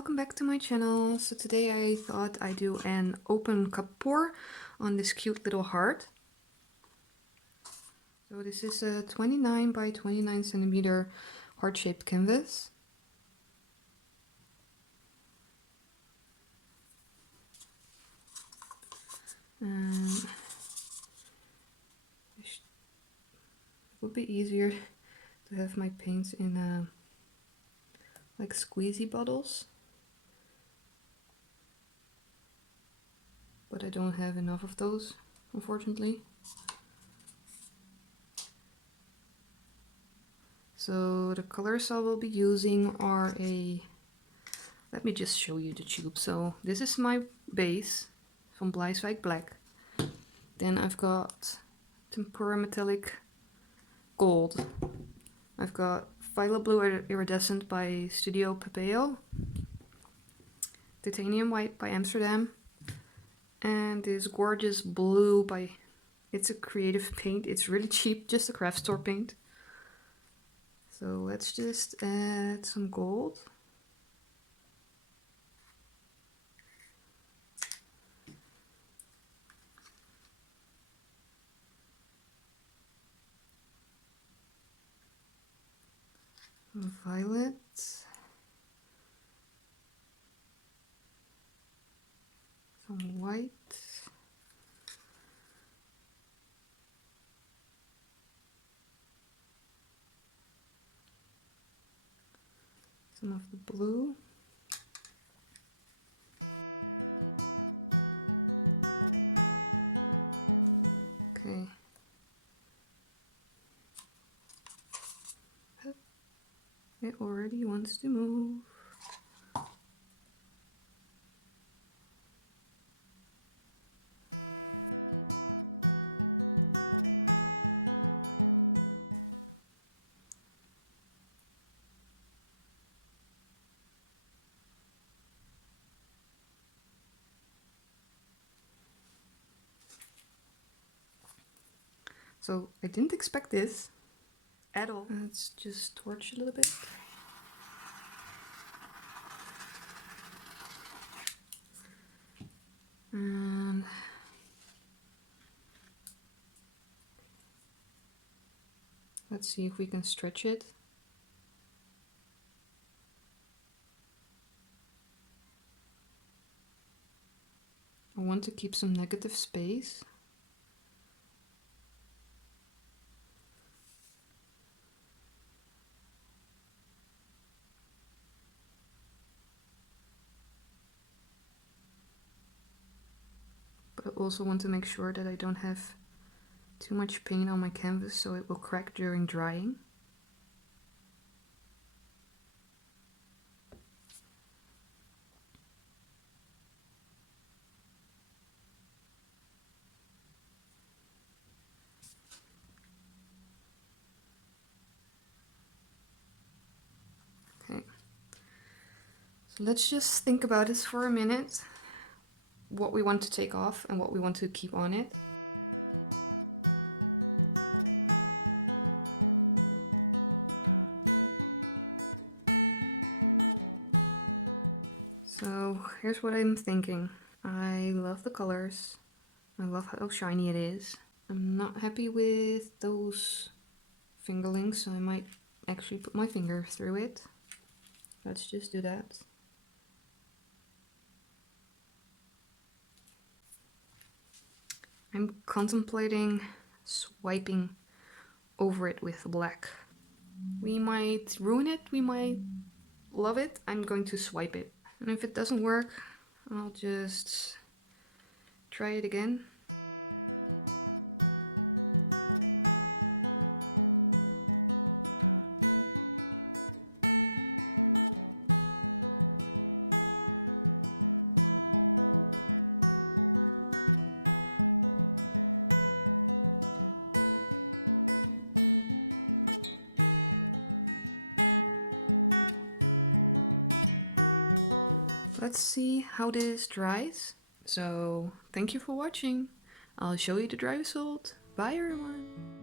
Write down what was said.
welcome back to my channel. So today I thought I'd do an open cup pour on this cute little heart. So this is a 29 by 29 centimeter heart-shaped canvas. It would be easier to have my paints in like squeezy bottles, but I don't have enough of those, unfortunately. So the colors I will be using are let me just show you the tube. So this is my base from Bleiswijk Black. Then I've got Tempera Metallic Gold. I've got Violet Blue Iridescent by Studio Pebeo. Titanium White by Amsterdam. And this gorgeous blue by... It's a creative paint. It's really cheap, just a craft store paint. So let's just add some gold. Violet. Some white. Some of the blue. Okay. It already wants to move. So I didn't expect this at all. Let's just torch a little bit. And let's see if we can stretch it. I want to keep some negative space. But I also want to make sure that I don't have too much paint on my canvas so it will crack during drying. Okay, so let's just think about this for a minute. What we want to take off and what we want to keep on it. So here's what I'm thinking. I love the colors. I love how shiny it is. I'm not happy with those fingerlings, so I might actually put my finger through it. Let's just do that. I'm contemplating swiping over it with black. We might ruin it, we might love it. I'm going to swipe it. And if it doesn't work, I'll just try it again. Let's see how this dries. So thank you for watching. I'll show you the dry result. Bye everyone.